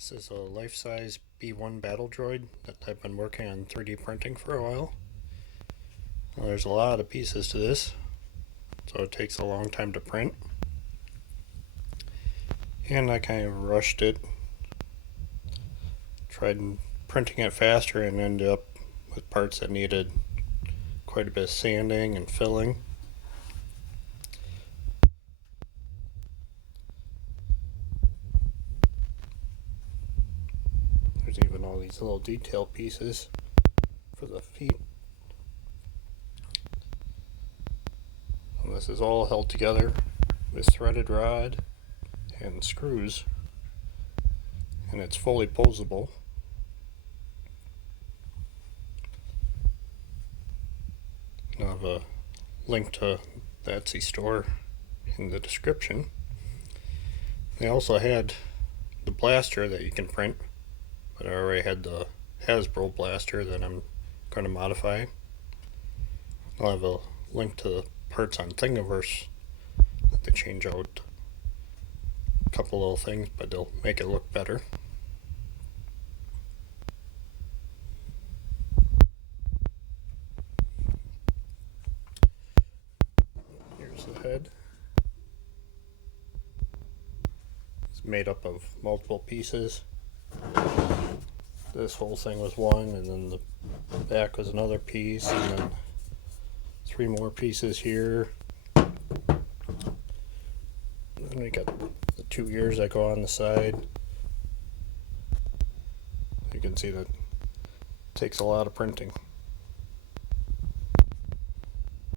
This is a life-size B1 battle droid that I've been working on 3D printing for a while. Well, there's a lot of pieces to this, so it takes a long time to print. And I kind of rushed it. Tried printing it faster and ended up with parts that needed quite a bit of sanding and filling. There's even all these little detail pieces for the feet. And this is all held together with threaded rod and screws, and it's fully posable. I'll have a link to the Etsy store in the description. They also had the blaster that you can print, but I already had the Hasbro blaster that I'm going to modify. I'll have a link to the parts on Thingiverse that they change out a couple little things, but they'll make it look better. Here's the head. It's made up of multiple pieces. This whole thing was one, and then the back was another piece, and then three more pieces here. And then we got the two ears that go on the side. You can see that it takes a lot of printing.